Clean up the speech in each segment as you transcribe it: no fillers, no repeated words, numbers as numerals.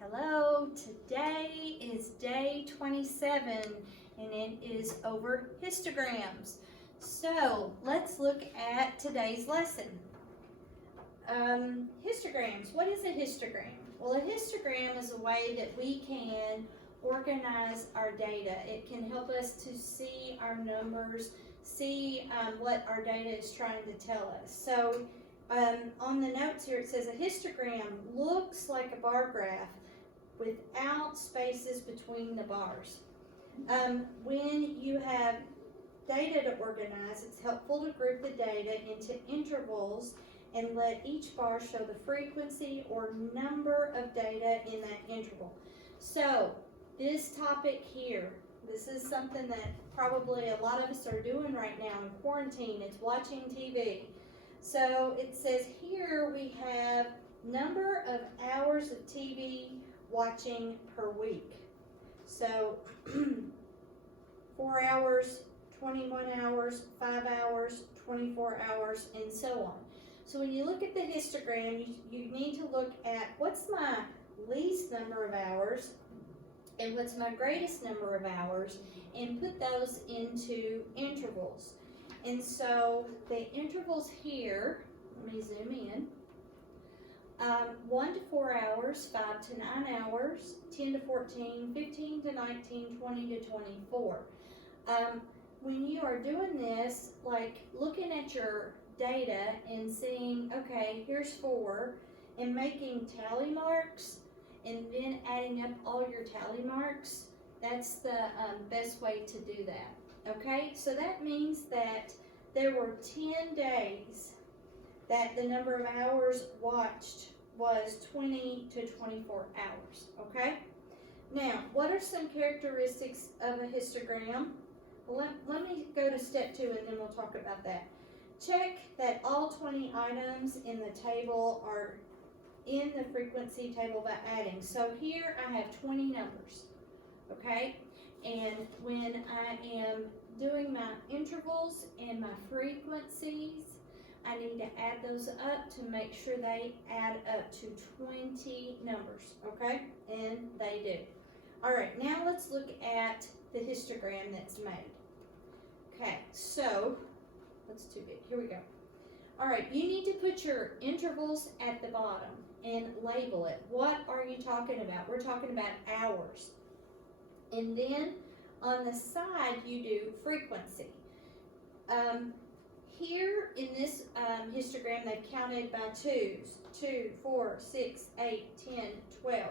Hello, today is day 27 and it is over histograms. So let's look at today's lesson. Histograms, what is a histogram? Well, a histogram is a way that we can organize our data. It can help us to see our numbers, see what our data is trying to tell us. So on the notes here it says a histogram looks like a bar graph without spaces between the bars. When you have data to organize, it's helpful to group the data into intervals and let each bar show the frequency or number of data in that interval. So this topic here, this is something that probably a lot of us are doing right now in quarantine. It's watching TV. So it says here we have number of hours of TV watching per week. So 4 hours, 21 hours, 5 hours, 24 hours, and so on. So when you look at the histogram, you need to look at what's my least number of hours and what's my greatest number of hours and put those into intervals. And so the intervals here, let me zoom in. 1 to 4 hours, 5 to 9 hours, 10 to 14, 15 to 19, 20 to 24. When you are doing this, like looking at your data and seeing, okay, here's 4, and making tally marks, and then adding up all your tally marks, that's the best way to do that. Okay, so that means that there were 10 days that the number of hours watched was 20 to 24 hours, okay? Now, what are some characteristics of a histogram? Well, let me go to step 2 and then we'll talk about that. Check that all 20 items in the table are in the frequency table by adding. So here I have 20 numbers, okay? And when I am doing my intervals and my frequencies, I need to add those up to make sure they add up to 20 numbers, okay? And they do. All right, now let's look at the histogram that's made. Okay, so, that's too big, here we go. All right, you need to put your intervals at the bottom and label it. What are you talking about? We're talking about hours. And then on the side, you do frequency. Here in this histogram, they've counted by 2s, 2, 4, 6, 8, 10, 12.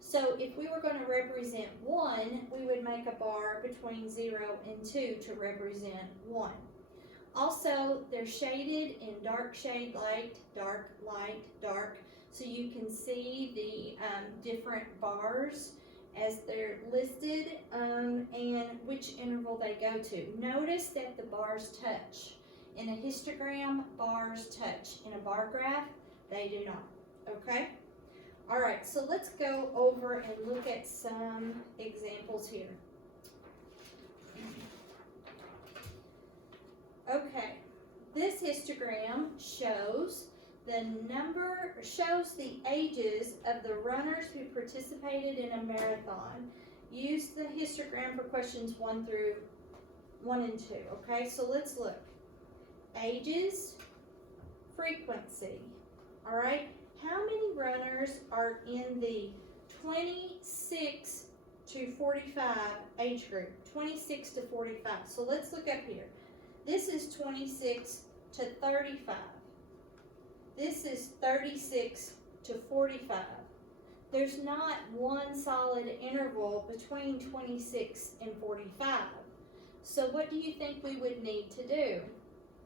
So if we were going to represent 1, we would make a bar between 0 and 2 to represent 1. Also, they're shaded in dark shade, light, dark, so you can see the different bars as they're listed and which interval they go to. Notice that the bars touch. In a histogram, bars touch. In a bar graph, they do not. Okay? All right, so let's go over and look at some examples here. Okay, this histogram shows the ages of the runners who participated in a marathon. Use the histogram for questions 1 and 2. Okay, so let's look. Ages, frequency. All right, how many runners are in the 26 to 45 age group? 26 to 45. So let's look up here. This is 26 to 35. This is 36 to 45. There's not one solid interval between 26 and 45. So what do you think we would need to do?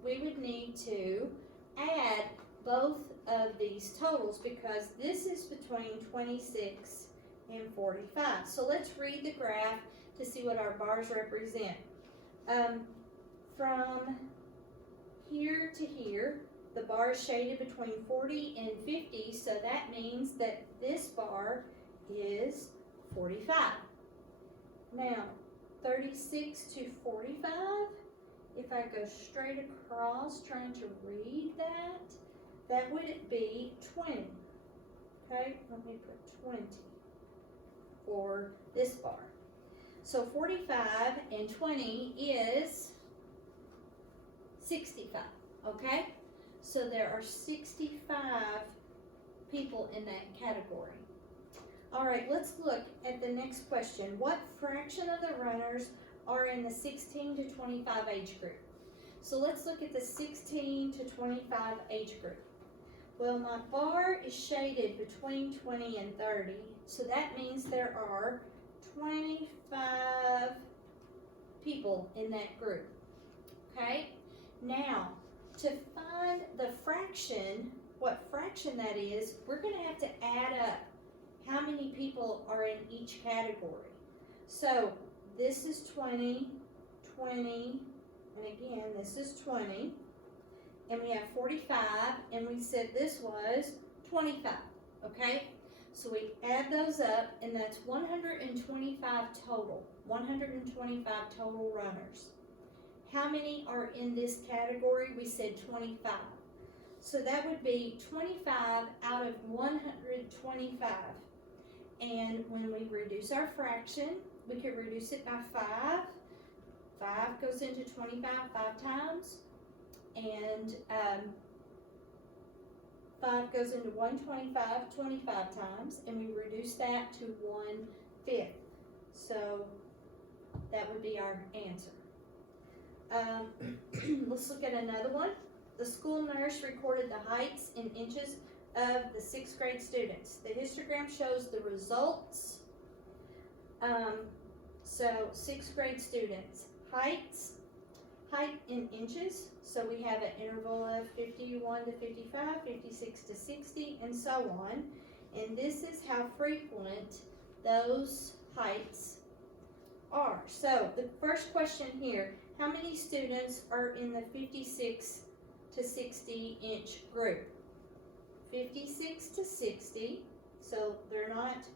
We would need to add both of these totals because this is between 26 and 45. So let's read the graph to see what our bars represent. From here to here, the bar is shaded between 40 and 50, so that means that this bar is 45. Now, 36 to 45, if I go straight across trying to read that would be 20. Okay, let me put 20. for this bar. So 45 and 20 is 65, okay? So there are 65 people in that category. All right, let's look at the next question. What fraction of the runners are in the 16 to 25 age group? So let's look at the 16 to 25 age group. Well, my bar is shaded between 20 and 30, so that means there are 25 people in that group, okay? Now, to find the fraction, what fraction that is, we're going to have to add up how many people are in each category. So, this is 20, 20, and again, this is 20, and we have 45, and we said this was 25, okay? So we add those up, and that's 125 total, 125 total runners. How many are in this category? We said 25. So that would be 25 out of 125. And when we reduce our fraction, we could reduce it by 5. 5 goes into 25 5 times, and 5 goes into 125 25 times, and we reduce that to 1/5. So that would be our answer. Let's look at another one. The school nurse recorded the heights in inches of the 6th grade students. The histogram shows the results. So 6th grade students, height in inches. So we have an interval of 51 to 55, 56 to 60, and so on. And this is how frequent those heights are. So the first question here, how many students are in the 56 to 60 inch group? 56 to 60, so they're not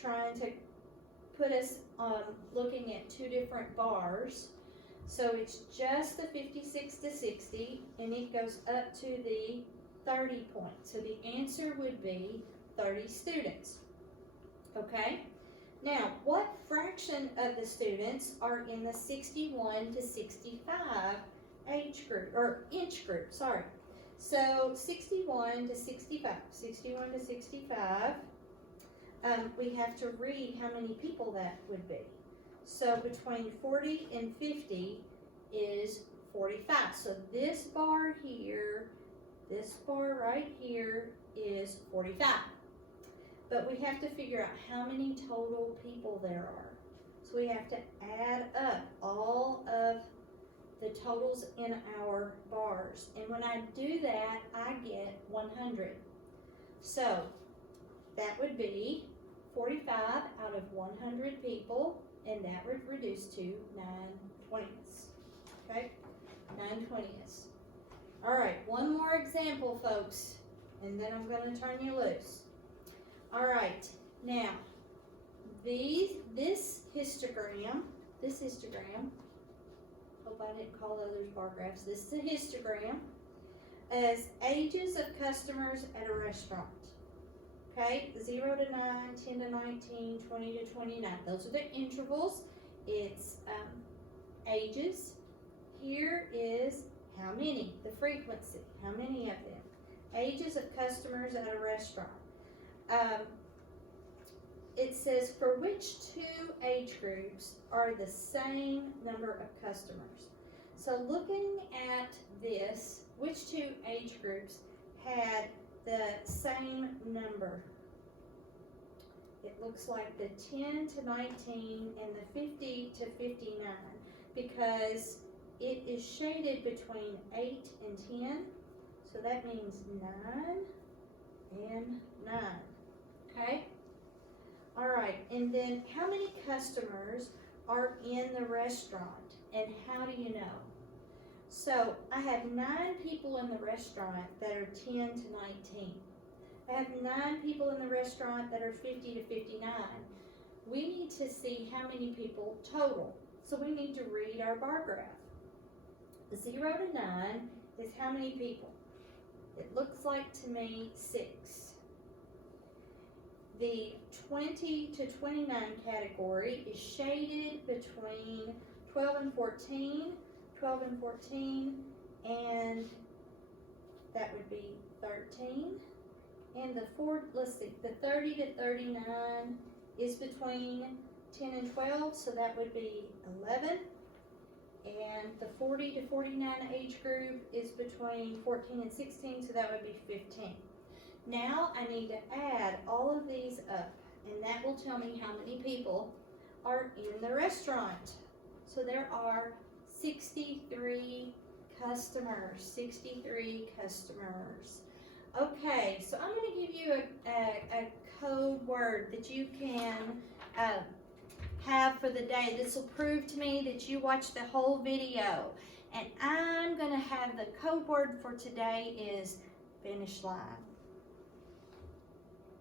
trying to put us looking at two different bars. So it's just the 56 to 60, and it goes up to the 30 point. So the answer would be 30 students. Okay? Now, what fraction of the students are in the 61 to 65 age group, or inch group, sorry. So 61 to 65, 61 to 65, we have to read how many people that would be. So between 40 and 50 is 45. So this bar here, this bar right here is 45. But we have to figure out how many total people there are. So we have to add up all of the totals in our bars. And when I do that, I get 100. So that would be 45 out of 100 people, and that would reduce to 9/20. Okay, 9/20. All right, one more example, folks, and then I'm going to turn you loose. All right, now, this histogram, hope I didn't call others bar graphs, this is a histogram, as ages of customers at a restaurant. Okay, 0 to 9, 10 to 19, 20 to 29. Those are the intervals. It's ages. Here is how many, the frequency, how many of them. Ages of customers at a restaurant. It says for which two age groups are the same number of customers. So looking at this, which two age groups had the same number? It looks like the 10 to 19 and the 50 to 59, because it is shaded between 8 and 10, so that means 9 and 9, okay? All right, and then how many customers are in the restaurant, and how do you know? So I have 9 people in the restaurant that are 10 to 19. I have 9 people in the restaurant that are 50 to 59. We need to see how many people total. So we need to read our bar graph. 0 to 9 is how many people? It looks like to me 6. The 20 to 29 category is shaded between 12 and 14, 12 and 14, and that would be 13. And the 30 to 39 is between 10 and 12, so that would be 11. And the 40 to 49 age group is between 14 and 16, so that would be 15. Now I need to add all of these up, and that will tell me how many people are in the restaurant. So there are 63 customers, 63 customers. Okay, so I'm going to give you a code word that you can have for the day. This will prove to me that you watched the whole video. And I'm going to have the code word for today is finish line.